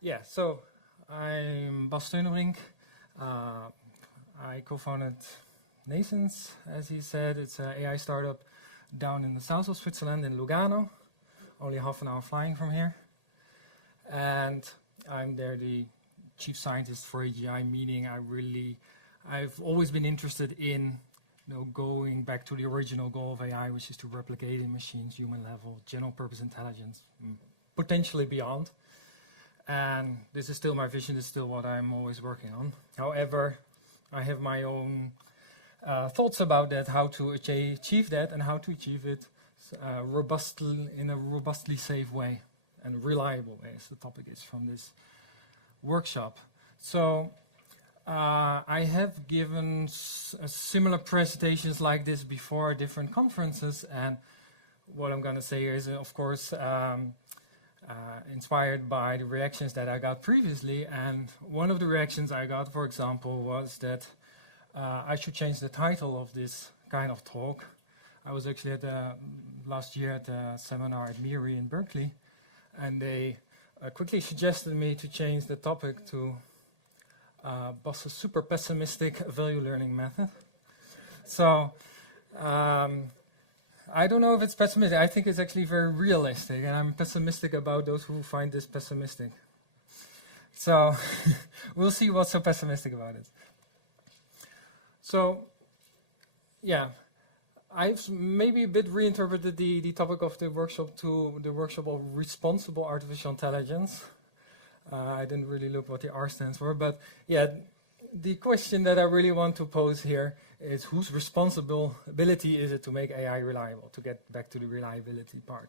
Yeah, so I'm Bas Steunebrink. I co-founded Nascence, as he said. It's an AI startup down in the south of Switzerland in Lugano, only half an hour flying from here. And I'm there the chief scientist for AGI, meaning I've always been interested in going back to the original goal of AI, which is to replicate in machines, human level, general purpose intelligence, potentially beyond. And this is still my vision, this is still what I'm always working on. However, I have my own thoughts about that, how to achieve that and how to achieve it in a robustly safe way and reliable way, as the topic is from this workshop. So I have given similar presentations like this before at different conferences, and what I'm going to say is, of course, inspired by the reactions that I got previously. And one of the reactions I got, for example, was that I should change the title of this kind of talk. I was actually last year at a seminar at MIRI in Berkeley, and they quickly suggested me to change the topic to Bas's super pessimistic value learning method. So I don't know if it's pessimistic. I think it's actually very realistic, and I'm pessimistic about those who find this pessimistic. So we'll see what's so pessimistic about it. So, yeah, I've maybe a bit reinterpreted the topic of the workshop to the workshop of responsible artificial intelligence. I didn't really look what the R stands for, but yeah, the question that I really want to pose here is whose responsibility is it to make AI reliable, to get back to the reliability part.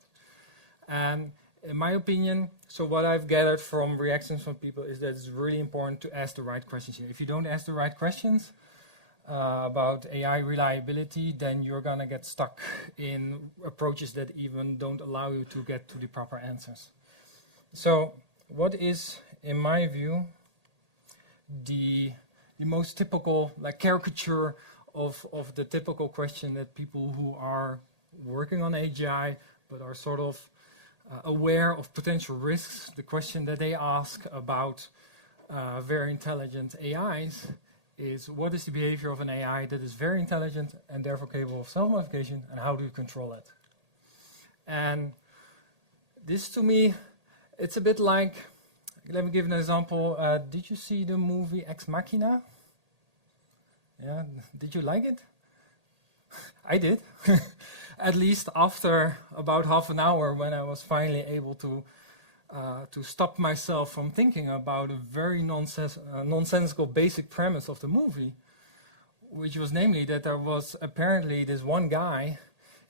And in my opinion, so what I've gathered from reactions from people is that it's really important to ask the right questions here. If you don't ask the right questions about AI reliability, then you're going to get stuck in approaches that even don't allow you to get to the proper answers. So what is, in my view, the most typical caricature of the typical question that people who are working on AGI but are sort of aware of potential risks, the question that they ask about very intelligent AIs is, what is the behavior of an AI that is very intelligent and therefore capable of self-modification, and how do you control it? And this, to me, it's a bit like, let me give an example. Did you see the movie Ex Machina? Yeah, did you like it? I did. At least after about half an hour, when I was finally able to stop myself from thinking about a very nonsensical basic premise of the movie, which was namely that there was apparently this one guy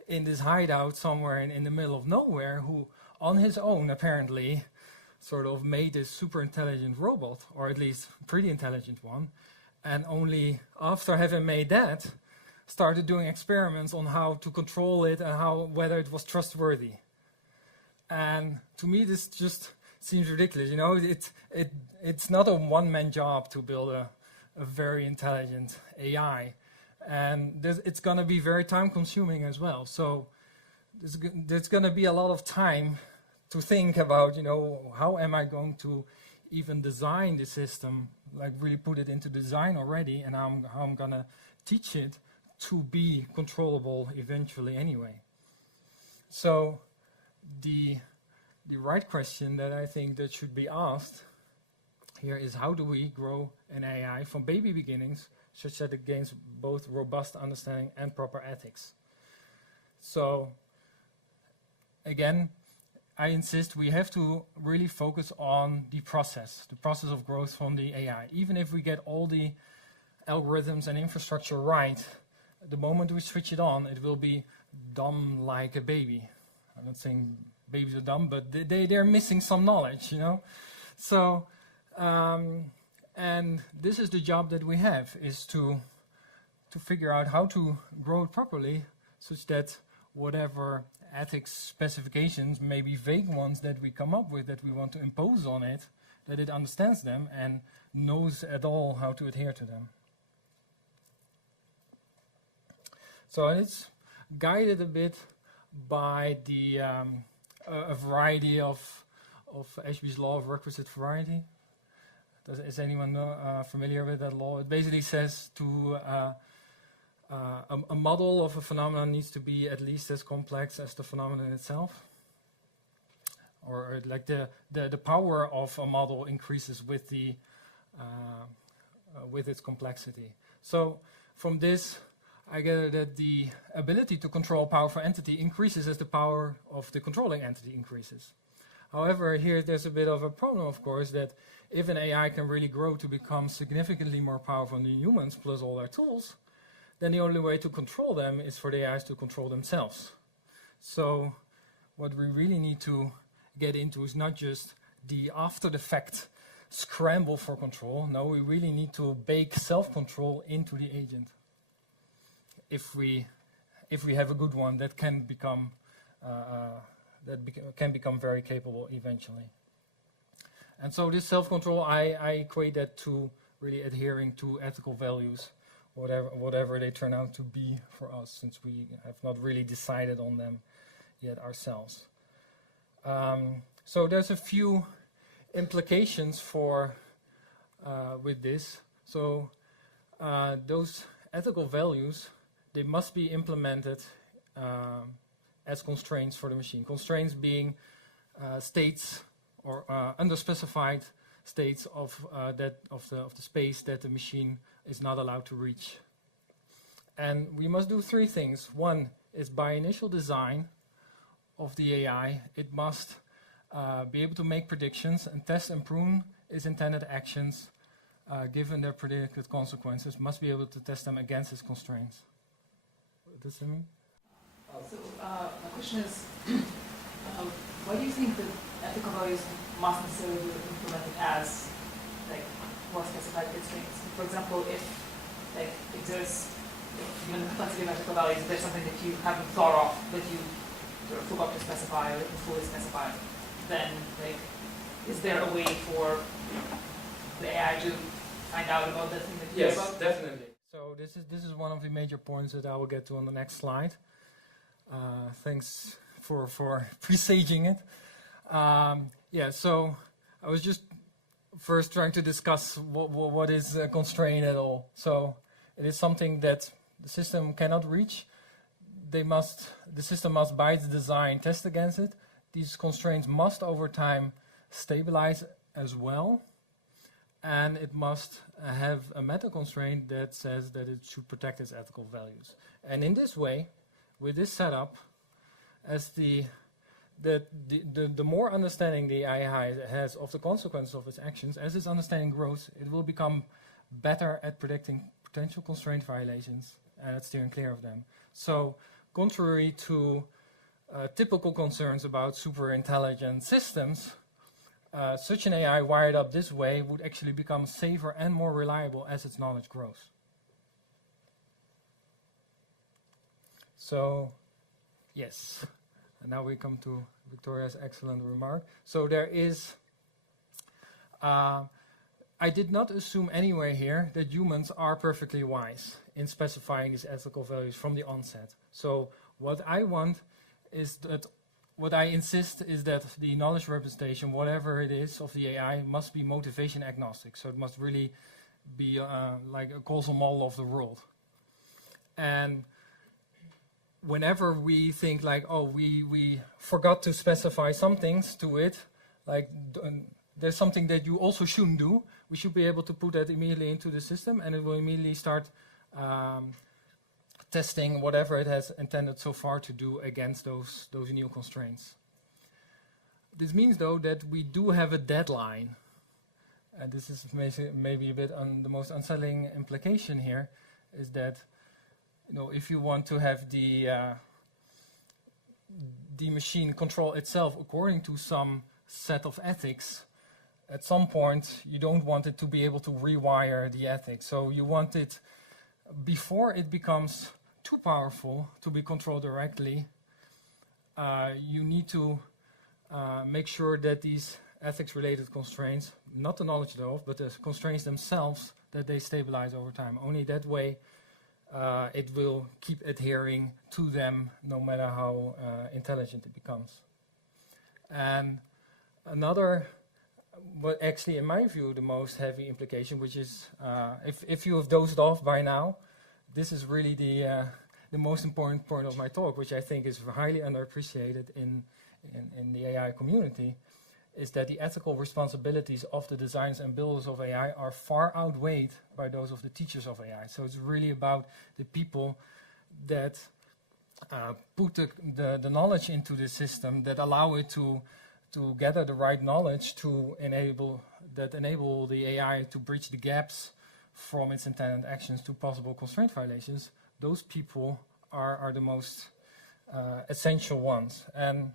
in this hideout somewhere in the middle of nowhere who, on his own, apparently, sort of made this super intelligent robot, or at least pretty intelligent one, and only after having made that, started doing experiments on how to control it and whether it was trustworthy. And to me, this just seems ridiculous. You know, it's not a one-man job to build a very intelligent AI, and it's going to be very time-consuming as well. So there's going to be a lot of time to think about, how am I going to even design the system, like really put it into design already, and how I'm going to teach it to be controllable eventually anyway. So the right question that I think that should be asked here is, how do we grow an AI from baby beginnings such that it gains both robust understanding and proper ethics? So again, I insist we have to really focus on the process of growth from the AI. Even if we get all the algorithms and infrastructure right, the moment we switch it on, it will be dumb like a baby. I'm not saying babies are dumb, but they're missing some knowledge, So, and this is the job that we have, is to figure out how to grow it properly, such that whatever ethics specifications, maybe vague ones that we come up with, that we want to impose on it, that it understands them and knows at all how to adhere to them. So it's guided a bit by the a variety of of Ashby's law of requisite variety. Is anyone familiar with that law? It basically says a model of a phenomenon needs to be at least as complex as the phenomenon itself. Or like the power of a model increases with its complexity. So from this, I gather that the ability to control a powerful entity increases as the power of the controlling entity increases. However, here there's a bit of a problem, of course, that if an AI can really grow to become significantly more powerful than humans plus all their tools, then the only way to control them is for the AIs to control themselves. So what we really need to get into is not just the after-the-fact scramble for control. No, we really need to bake self-control into the agent. If we have a good one that can become very capable eventually. And so this self-control, I equate that to really adhering to ethical values, whatever they turn out to be for us, since we have not really decided on them yet ourselves. So there's a few implications for with this. So those ethical values, they must be implemented as constraints for the machine. Constraints being states or underspecified states of the space that the machine is not allowed to reach. And we must do three things. One is by initial design of the AI, it must be able to make predictions and test and prune its intended actions given their predicted consequences, must be able to test them against its constraints. What does that mean? My question is, why do you think that ethical values must necessarily be implemented as more specified constraints? For example, if there's, given the complexity of ethical values, there's something that you haven't thought of that you sort of forgot to specify or didn't fully specify, then is there a way for the AI to find out about that thing that you Yes, care about? definitely. So this is one of the major points that I will get to on the next slide. Thanks for presaging it. So I was just first trying to discuss what is a constraint at all. So it is something that the system cannot reach. The system must, by its design, test against it. These constraints must, over time, stabilize as well. And it must have a meta constraint that says that it should protect its ethical values. And in this way, with this setup, as the more understanding the AI has of the consequences of its actions, as its understanding grows, it will become better at predicting potential constraint violations and at steering clear of them. So, contrary to typical concerns about super intelligent systems, such an AI wired up this way would actually become safer and more reliable as its knowledge grows. So, yes. And now we come to Victoria's excellent remark. So there is, I did not assume anywhere here that humans are perfectly wise in specifying these ethical values from the onset. So what I want is that, what I insist is that the knowledge representation, whatever it is of the AI, must be motivation agnostic. So it must really be like a causal model of the world. And whenever we think we forgot to specify some things to it, there's something that you also shouldn't do, we should be able to put that immediately into the system, and it will immediately start testing whatever it has intended so far to do against those new constraints. This means, though, that we do have a deadline, and this is maybe a bit the most unsettling implication here, is that if you want to have the machine control itself according to some set of ethics, at some point you don't want it to be able to rewire the ethics. So you want it, before it becomes too powerful to be controlled directly, you need to make sure that these ethics-related constraints, not the knowledge thereof, but the constraints themselves, that they stabilize over time. Only that way it will keep adhering to them no matter how intelligent it becomes. And Another, but actually in my view the most heavy implication, which is if you have dozed off by now, this is really the most important point of my talk, which I think is highly underappreciated in the AI community, is that the ethical responsibilities of the designers and builders of AI are far outweighed by those of the teachers of AI. So it's really about the people that put the knowledge into the system, that allow it to gather the right knowledge to enable the AI to bridge the gaps from its intended actions to possible constraint violations. Those people are the most essential ones. And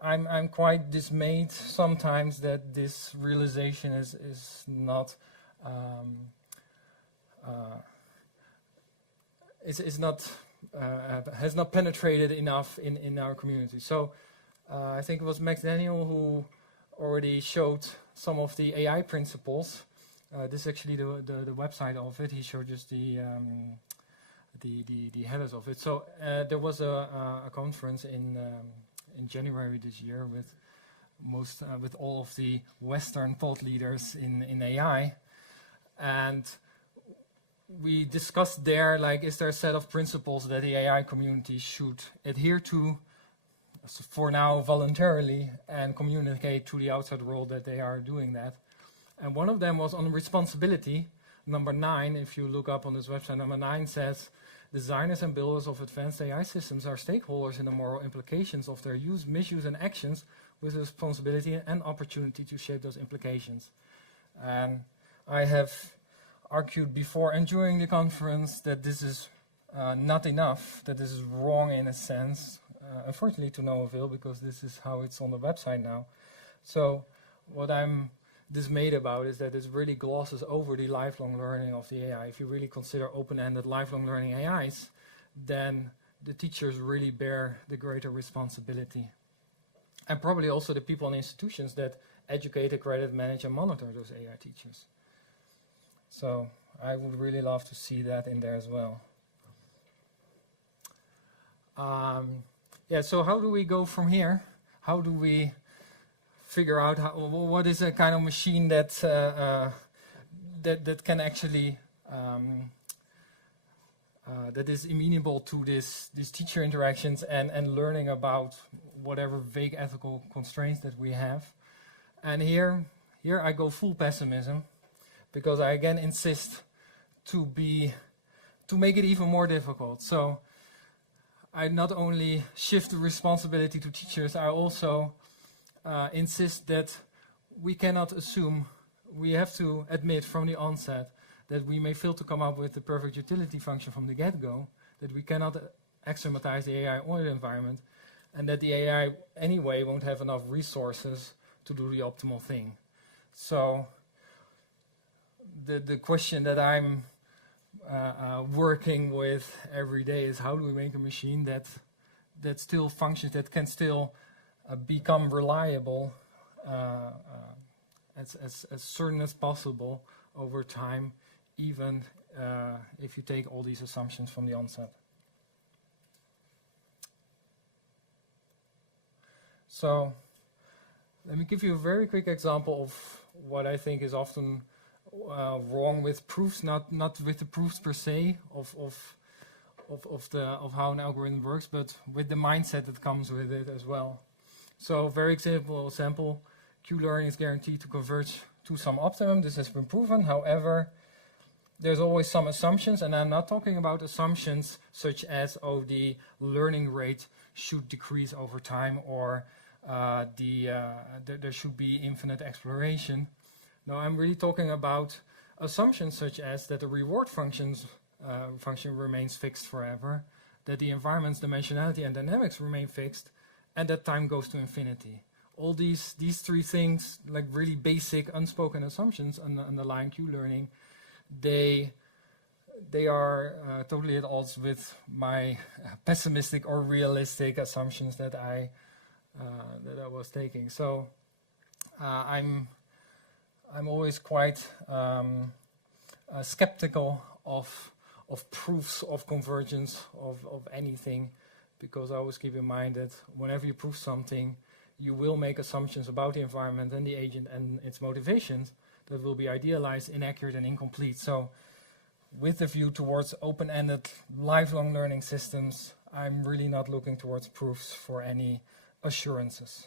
I'm quite dismayed sometimes that this realization is not has not penetrated enough in our community. So I think it was Max Daniel who already showed some of the AI principles. This is actually the website of it. He showed just the headers of it. So there was a conference in January this year with all of the Western thought leaders in AI, and we discussed there, like, is there a set of principles that the AI community should adhere to, for now voluntarily, and communicate to the outside world that they are doing that. And one of them was on responsibility. Number 9, if you look up on this website, number 9 says, designers and builders of advanced AI systems are stakeholders in the moral implications of their use, misuse, and actions, with responsibility and opportunity to shape those implications. And I have argued before and during the conference that this is not enough, that this is wrong in a sense, unfortunately to no avail, because this is how it's on the website now. So what I'm dismayed about is that it really glosses over the lifelong learning of the AI. If you really consider open-ended lifelong learning AIs, then the teachers really bear the greater responsibility. And probably also the people and institutions that educate, accredit, manage, and monitor those AI teachers. So I would really love to see that in there as well. Yeah, so how do we go from here? How do we figure out what is a kind of machine that that can actually that is amenable to these teacher interactions and learning about whatever vague ethical constraints that we have? And here I go full pessimism, because I again insist to make it even more difficult. So I not only shift the responsibility to teachers, I also insist that we cannot assume, we have to admit from the onset that we may fail to come up with the perfect utility function from the get-go, that we cannot axiomatize the AI audit environment, and that the AI anyway won't have enough resources to do the optimal thing. So the question that I'm working with every day is, how do we make a machine that still functions, that can still become reliable as certain as possible over time, even if you take all these assumptions from the onset. So let me give you a very quick example of what I think is often wrong with proofs, not with the proofs per se of how an algorithm works, but with the mindset that comes with it as well. So very simple example, Q-learning is guaranteed to converge to some optimum. This has been proven. However, there's always some assumptions, and I'm not talking about assumptions such as, oh, the learning rate should decrease over time, or there should be infinite exploration. No, I'm really talking about assumptions such as that the reward function remains fixed forever, that the environment's dimensionality and dynamics remain fixed, and that time goes to infinity. All these 3 things, like really basic unspoken assumptions underlying Q-learning, they are totally at odds with my pessimistic or realistic assumptions that I was taking. So I'm always quite skeptical of proofs of convergence of anything, because I always keep in mind that whenever you prove something, you will make assumptions about the environment and the agent and its motivations that will be idealized, inaccurate, and incomplete. So with the view towards open-ended, lifelong learning systems, I'm really not looking towards proofs for any assurances.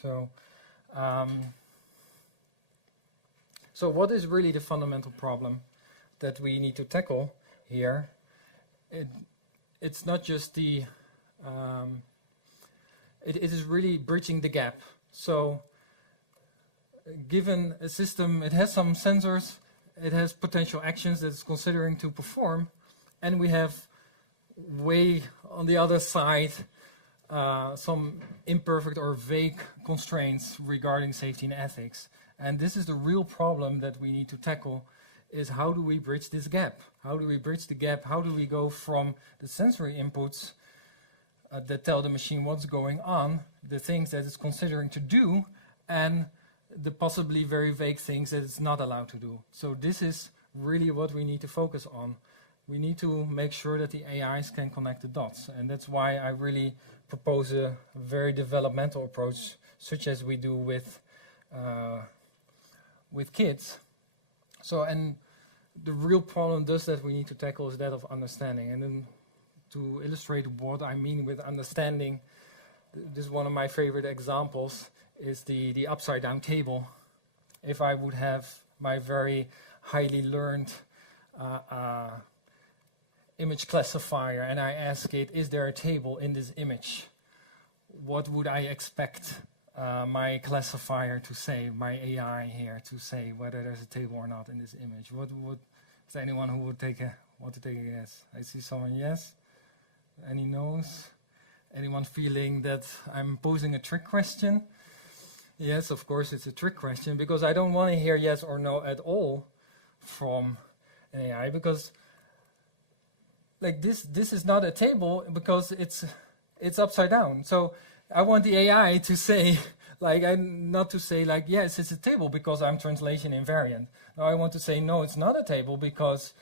So, so what is really the fundamental problem that we need to tackle here? It's not just the, it is really bridging the gap. So given a system, it has some sensors, it has potential actions that it's considering to perform, and we have way on the other side some imperfect or vague constraints regarding safety and ethics. And this is the real problem that we need to tackle, is how do we bridge this gap? How do we bridge the gap? How do we go from the sensory inputs that tell the machine what's going on, the things that it's considering to do, and the possibly very vague things that it's not allowed to do. So this is really what we need to focus on. We need to make sure that the AIs can connect the dots. And that's why I really propose a very developmental approach, such as we do with kids. So, and the real problem thus that we need to tackle is that of understanding. And then to illustrate what I mean with understanding, this is one of my favorite examples, is the upside down table. If I would have my very highly learned image classifier and I ask it, is there a table in this image? What would I expect my classifier to say, my AI here to say, whether there's a table or not in this image? Is there anyone who would want to take a guess? I see someone, yes? Any no's? Anyone feeling that I'm posing a trick question? Yes, of course it's a trick question, because I don't want to hear yes or no at all from an AI, because like this is not a table because it's upside down. So I want the AI to say, like, not to say like, yes, it's a table because I'm translation invariant. No, I want to say, no, it's not a table because,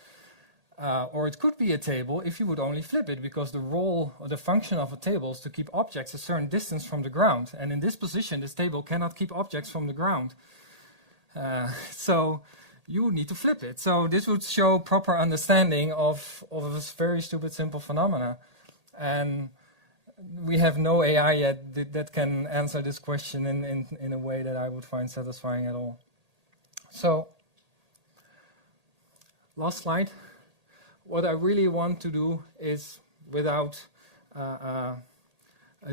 or it could be a table if you would only flip it, because the role or the function of a table is to keep objects a certain distance from the ground. And in this position, this table cannot keep objects from the ground. So you would need to flip it. So this would show proper understanding of a very stupid, simple phenomena. And we have no AI yet that can answer this question in a way that I would find satisfying at all. So, last slide. What I really want to do is, without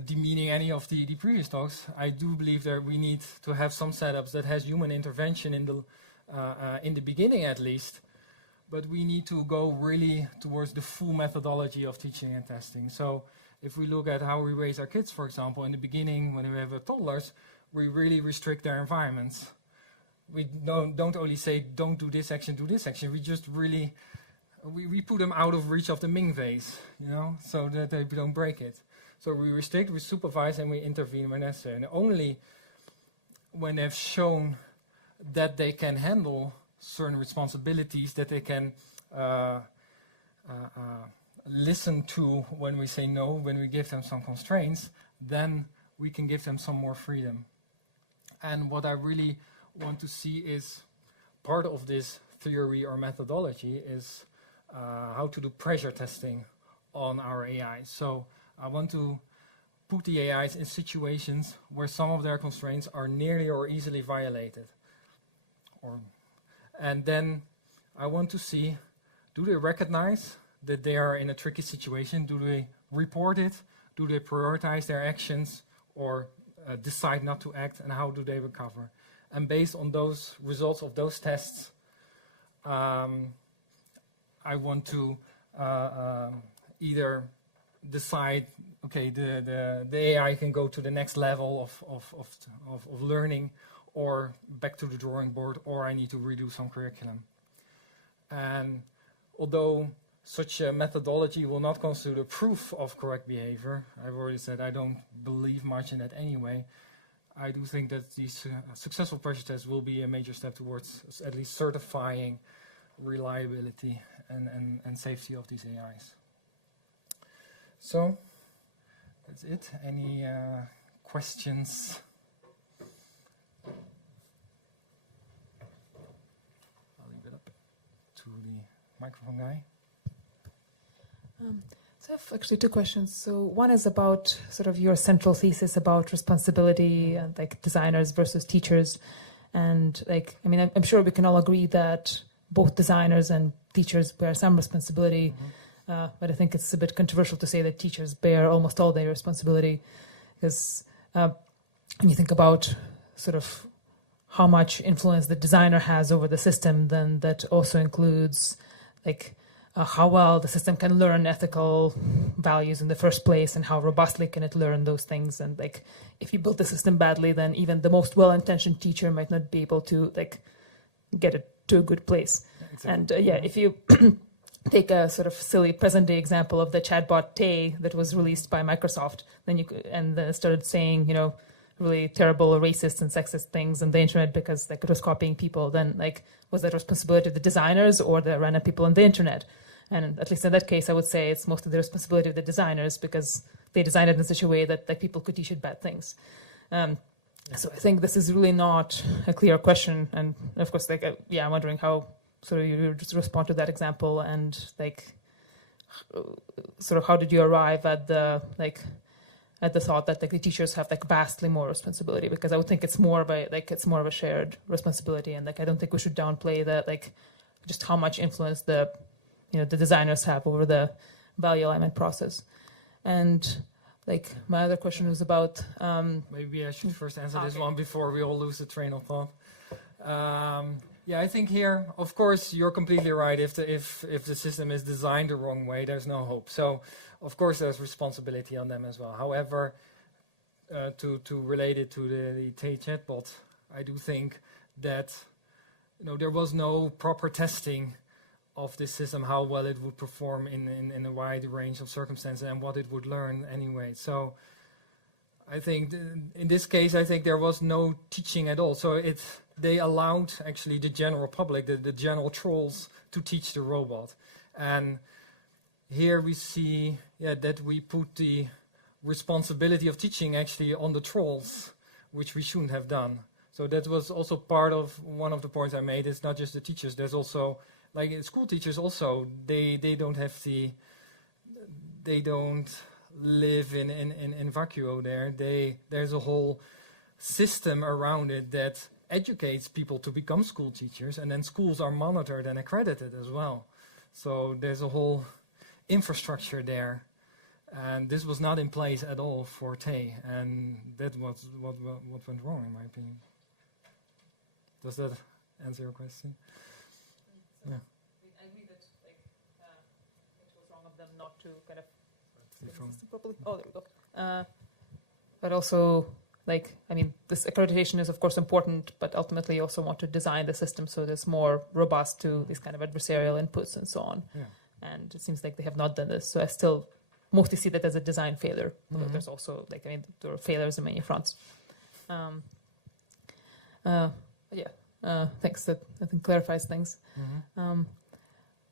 demeaning any of the previous talks, I do believe that we need to have some setups that has human intervention in the beginning at least, but we need to go really towards the full methodology of teaching and testing. So if we look at how we raise our kids, for example, in the beginning when we have toddlers, we really restrict their environments. We don't only say, don't do this action, do this action. We just really, we put them out of reach of the Ming vase, so that they don't break it. So we restrict, we supervise, and we intervene when necessary. And only when they've shown that they can handle certain responsibilities, that they can listen to when we say no, when we give them some constraints, then we can give them some more freedom. And what I really want to see is part of this theory or methodology is how to do pressure testing on our AI. So I want to put the AIs in situations where some of their constraints are nearly or easily violated. And then I want to see, do they recognize that they are in a tricky situation? Do they report it? Do they prioritize their actions or decide not to act? And how do they recover? And based on those results of those tests, I want to either decide, okay, the AI can go to the next level of learning, or back to the drawing board, or I need to redo some curriculum. And although such a methodology will not constitute a proof of correct behavior, I've already said I don't believe much in that anyway, I do think that these successful pressure tests will be a major step towards at least certifying reliability and safety of these AIs. So that's it. Any questions? I'll leave it up to the microphone guy. So I have actually two questions. So one is about sort of your central thesis about responsibility and like designers versus teachers. And like, I mean, I'm sure we can all agree that both designers and teachers bear some responsibility, but I think it's a bit controversial to say that teachers bear almost all their responsibility, because when you think about sort of how much influence the designer has over the system, then that also includes like how well the system can learn ethical values in the first place and how robustly can it learn those things. And like, if you build the system badly, then even the most well-intentioned teacher might not be able to like get it to a good place. Yeah, exactly. And if you take a sort of silly present-day example of the chatbot Tay that was released by Microsoft, then then started saying, you know, really terrible racist and sexist things on the internet because like it was copying people, then like, was that responsibility of the designers or the random people on the internet? And at least in that case, I would say it's mostly the responsibility of the designers because they designed it in such a way that like people could teach it bad things. So I think this is really not a clear question. And of course, like, I'm wondering how sort of you just respond to that example and like, sort of how did you arrive at the thought that like the teachers have like vastly more responsibility? Because I would think it's more of a shared responsibility, and like I don't think we should downplay that like just how much influence the designers have over the value alignment process. And like my other question was about maybe I should first answer this one before we all lose the train of thought. I think here, of course, you're completely right. If the system is designed the wrong way, there's no hope. So, of course, there's responsibility on them as well. However, to relate it to the Tay chatbot, I do think that there was no proper testing of this system, how well it would perform in a wide range of circumstances and what it would learn anyway. So I think in this case, I think there was no teaching at all. So they allowed actually the general public, the general trolls, to teach the robot. And here we see that we put the responsibility of teaching actually on the trolls, which we shouldn't have done. So that was also part of one of the points I made. It's not just the teachers. There's also, like school teachers also, they don't live in vacuo there. There's a whole system around it that educates people to become school teachers, and then schools are monitored and accredited as well. So there's a whole infrastructure there, and this was not in place at all for Tay, and that was what went wrong in my opinion. Does that answer your question? Yeah. I agree that it was wrong of them not to kind of the system properly. Oh, there we go. But also, this accreditation is of course important, but ultimately you also want to design the system so that it's more robust to these kind of adversarial inputs and so on. Yeah. And it seems like they have not done this. So I still mostly see that as a design failure. Mm-hmm. There's also there are failures on many fronts. Thanks. That I think clarifies things. Mm-hmm.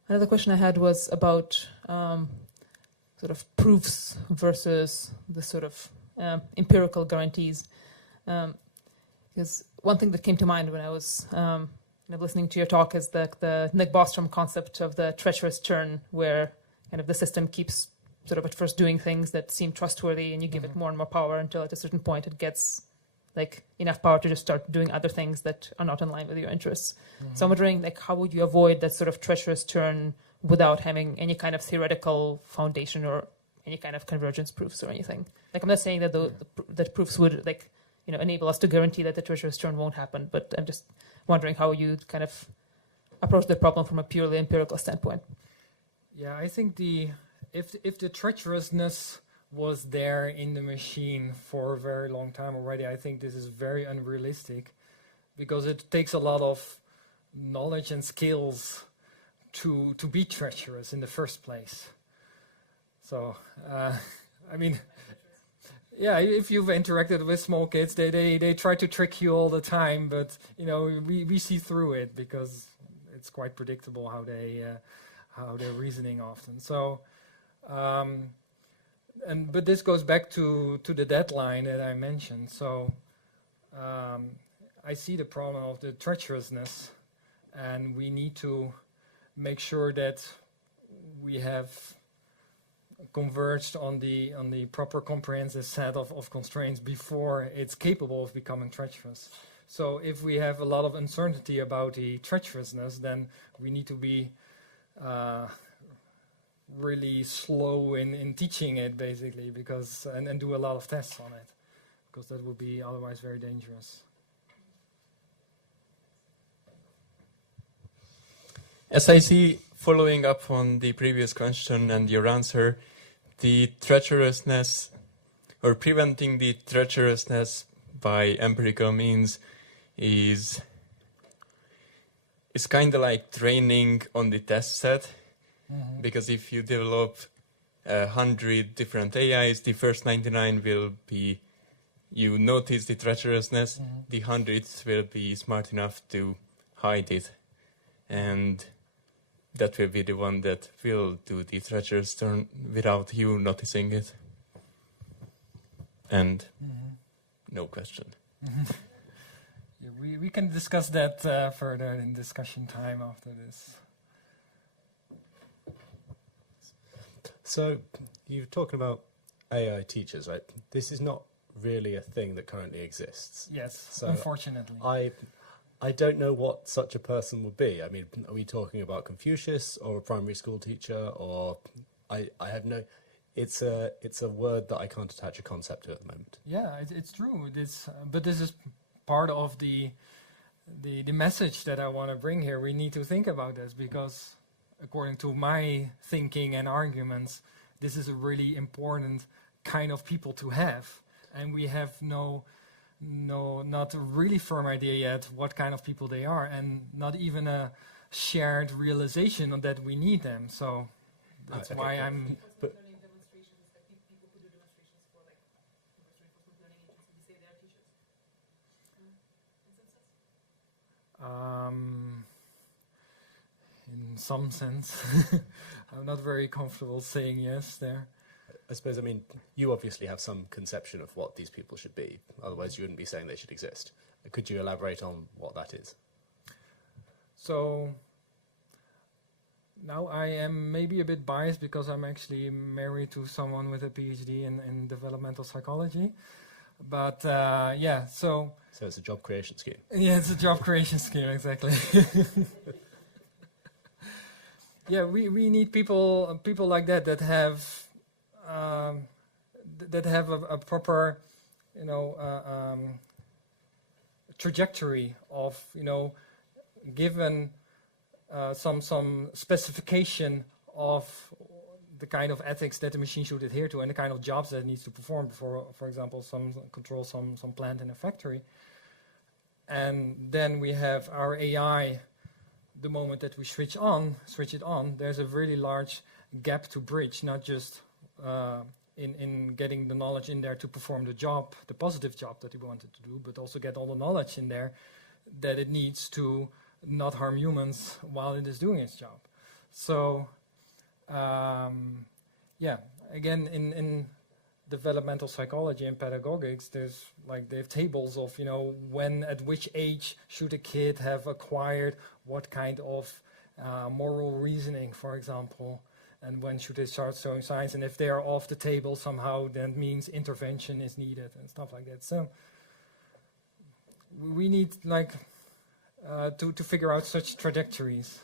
Another question I had was about sort of proofs versus the sort of empirical guarantees. Because one thing that came to mind when I was listening to your talk is the Nick Bostrom concept of the treacherous turn, where kind of the system keeps sort of at first doing things that seem trustworthy, and you give it more and more power until at a certain point it gets enough power to just start doing other things that are not in line with your interests. Mm-hmm. So I'm wondering, how would you avoid that sort of treacherous turn without having any kind of theoretical foundation or any kind of convergence proofs or anything? I'm not saying that that proofs would enable us to guarantee that the treacherous turn won't happen, but I'm just wondering how you kind of approach the problem from a purely empirical standpoint. Yeah, I think if the treacherousness was there in the machine for a very long time already, I think this is very unrealistic, because it takes a lot of knowledge and skills to be treacherous in the first place. So, if you've interacted with small kids, they try to trick you all the time, but we see through it because it's quite predictable how they're reasoning often. So but this goes back to the deadline that I mentioned. So I see the problem of the treacherousness, and we need to make sure that we have converged on the proper comprehensive set of constraints before it's capable of becoming treacherous. So if we have a lot of uncertainty about the treacherousness, then we need to be really slow in teaching it, basically, because and do a lot of tests on it, because that would be otherwise very dangerous. As I see, following up on the previous question and your answer, the treacherousness, or preventing the treacherousness by empirical means, is kind of like training on the test set. Mm-hmm. Because if you develop 100 different AIs, the first 99 will be, you notice the treacherousness, mm-hmm. The 100th will be smart enough to hide it, and that will be the one that will do the treacherous turn without you noticing it. And mm-hmm. No question. Mm-hmm. Yeah, we can discuss that further in discussion time after this. So you're talking about AI teachers, right? This is not really a thing that currently exists. Yes, so unfortunately. I don't know what such a person would be. I mean, are we talking about Confucius or a primary school teacher, or I have no... It's a word that I can't attach a concept to at the moment. Yeah, it's true. But this is part of the message that I want to bring here. We need to think about this because, according to my thinking and arguments, this is a really important kind of people to have. And we have not a really firm idea yet what kind of people they are, and not even a shared realization of that we need them. So that's why I'm... But in some sense, I'm not very comfortable saying yes there. I suppose, I mean, you obviously have some conception of what these people should be. Otherwise, you wouldn't be saying they should exist. Could you elaborate on what that is? So now I am maybe a bit biased because I'm actually married to someone with a PhD in developmental psychology. But yeah, so it's a job creation scheme. Yeah, it's a job creation scheme, exactly. Yeah, we need people like that have a proper, trajectory of, given some specification of the kind of ethics that the machine should adhere to and the kind of jobs that it needs to perform before, for example, control some plant in a factory. And then we have our AI. The moment that we switch it on, there's a really large gap to bridge, not just in getting the knowledge in there to perform the job, the positive job that we wanted to do, but also get all the knowledge in there that it needs to not harm humans while it is doing its job. So, yeah, again, in developmental psychology and pedagogics, they have tables of, when, at which age should a kid have acquired what kind of moral reasoning, for example, and when should they start showing signs, and if they are off the table somehow, then means intervention is needed and stuff like that. So we need to figure out such trajectories.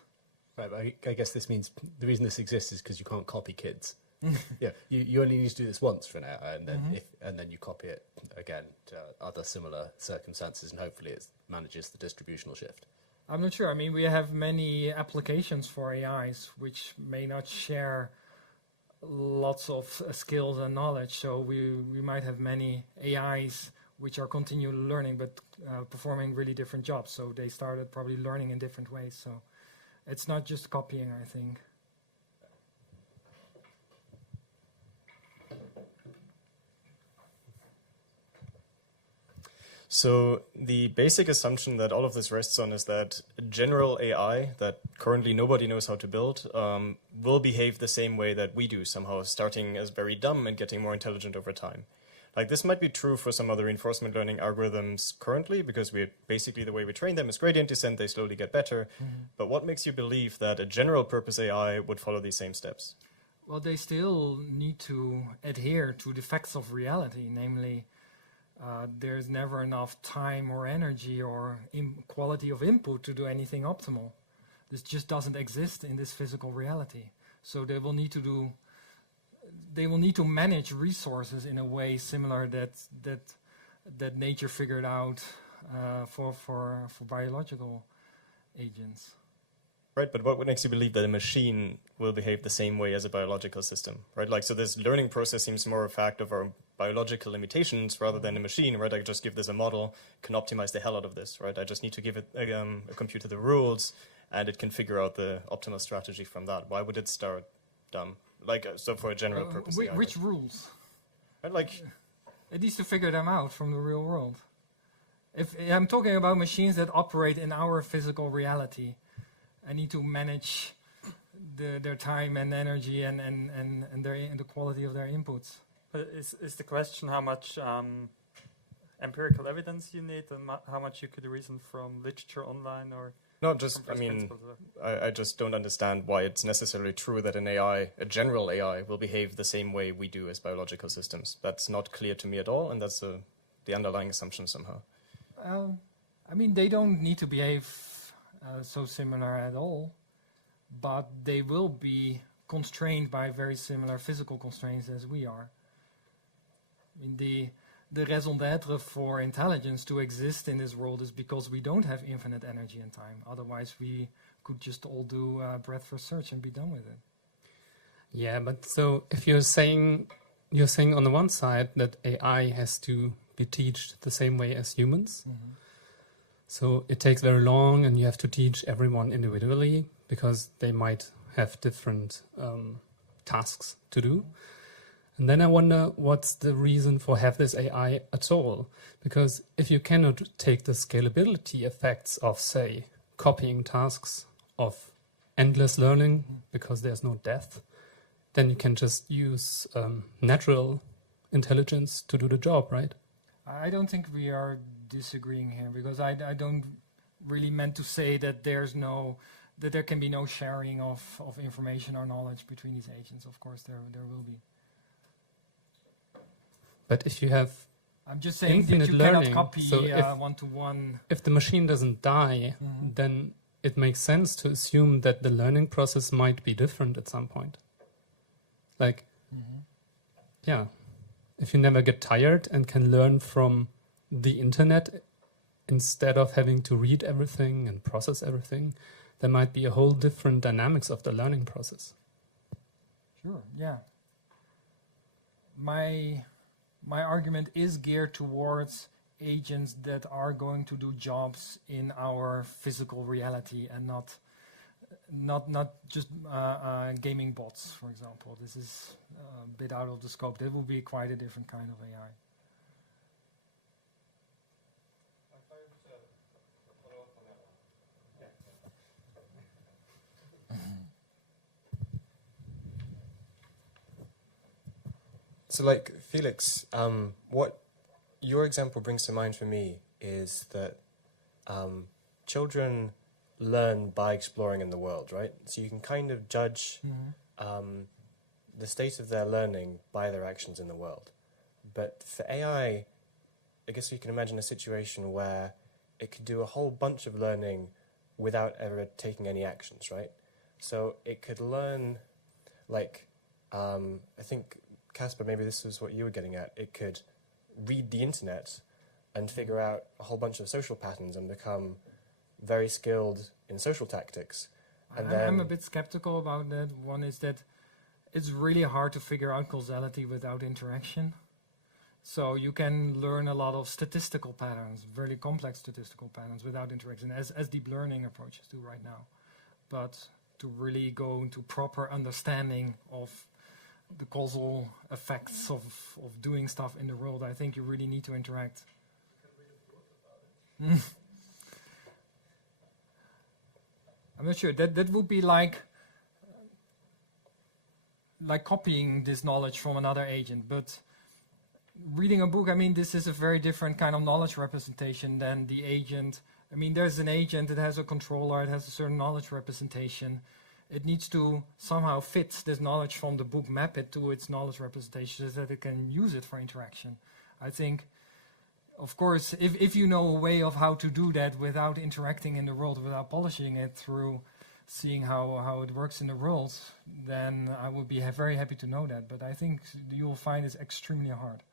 Right, but I guess this means the reason this exists is because you can't copy kids. Yeah, you only need to do this once for an hour, and then and then you copy it again to other similar circumstances, and hopefully it manages the distributional shift. I'm not sure. I mean, we have many applications for AIs which may not share lots of skills and knowledge. So we might have many AIs which are continually learning but performing really different jobs. So they started probably learning in different ways. So it's not just copying, I think. So the basic assumption that all of this rests on is that general AI that currently nobody knows how to build will behave the same way that we do somehow, starting as very dumb and getting more intelligent over time. Like this might be true for some other reinforcement learning algorithms currently, because we basically the way we train them is gradient descent, they slowly get better. But what makes you believe that a general purpose AI would follow these same steps? Well, they still need to adhere to the facts of reality, namely there's never enough time or energy or quality of input to do anything optimal. This just doesn't exist in this physical reality. So they will need to manage resources in a way similar that nature figured out for biological agents. Right, but what makes you believe that a machine will behave the same way as a biological system, right? Like, so this learning process seems more a fact of our biological limitations rather than a machine, right? I just give this a model, can optimize the hell out of this, right? I just need to give it a computer the rules, and it can figure out the optimal strategy from that. Why would it start dumb? Like, so for a general purpose. Which rules? Right, like, it needs to figure them out from the real world. If I'm talking about machines that operate in our physical reality, I need to manage their time and energy and the quality of their inputs. But is the question how much empirical evidence you need and how much you could reason from literature online or? No, just, I mean, I just don't understand why it's necessarily true that an AI, a general AI, will behave the same way we do as biological systems. That's not clear to me at all, and that's the underlying assumption somehow. I mean, they don't need to behave so similar at all, but they will be constrained by very similar physical constraints as we are. I mean, the raison d'être for intelligence to exist in this world is because we don't have infinite energy and time. Otherwise, we could just all do breadth first search and be done with it. Yeah, but so if you're saying on the one side that AI has to be taught the same way as humans, so it takes very long and you have to teach everyone individually because they might have different tasks to do. And then I wonder what's the reason for have this AI at all? Because if you cannot take the scalability effects of, say, copying tasks, of endless learning because there's no depth, then you can just use natural intelligence to do the job, right? I don't think we are disagreeing here, because I don't really meant to say that there can be no sharing of information or knowledge between these agents. Of course, there will be. But if you have I'm just saying infinite that you learning, cannot copy so one-to-one. if the machine doesn't die, then it makes sense to assume that the learning process might be different at some point. Like, yeah, if you never get tired and can learn from the internet instead of having to read everything and process everything, there might be a whole different dynamics of the learning process. Sure, yeah. My argument is geared towards agents that are going to do jobs in our physical reality and not just gaming bots, for example. This is a bit out of the scope. That will be quite a different kind of AI. So, like, Felix, what your example brings to mind for me is that children learn by exploring in the world, right? So you can kind of judge the state of their learning by their actions in the world. But for AI, I guess you can imagine a situation where it could do a whole bunch of learning without ever taking any actions, right? So it could learn, like, I think, Casper, maybe this was what you were getting at. It could read the internet and figure out a whole bunch of social patterns and become very skilled in social tactics. And I'm a bit skeptical about that. One is that it's really hard to figure out causality without interaction. So you can learn a lot of statistical patterns, very complex statistical patterns without interaction, as deep learning approaches do right now. But to really go into proper understanding of the causal effects of doing stuff in the world, I think you really need to interact. I'm not sure. That would be like copying this knowledge from another agent, but reading a book, I mean, this is a very different kind of knowledge representation than the agent. I mean, there's an agent that has a controller, it has a certain knowledge representation. It needs to somehow fit this knowledge from the book, map it to its knowledge representation so that it can use it for interaction. I think, of course, if you know a way of how to do that without interacting in the world, without polishing it through seeing how it works in the world, then I would be very happy to know that. But I think you'll find it's extremely hard.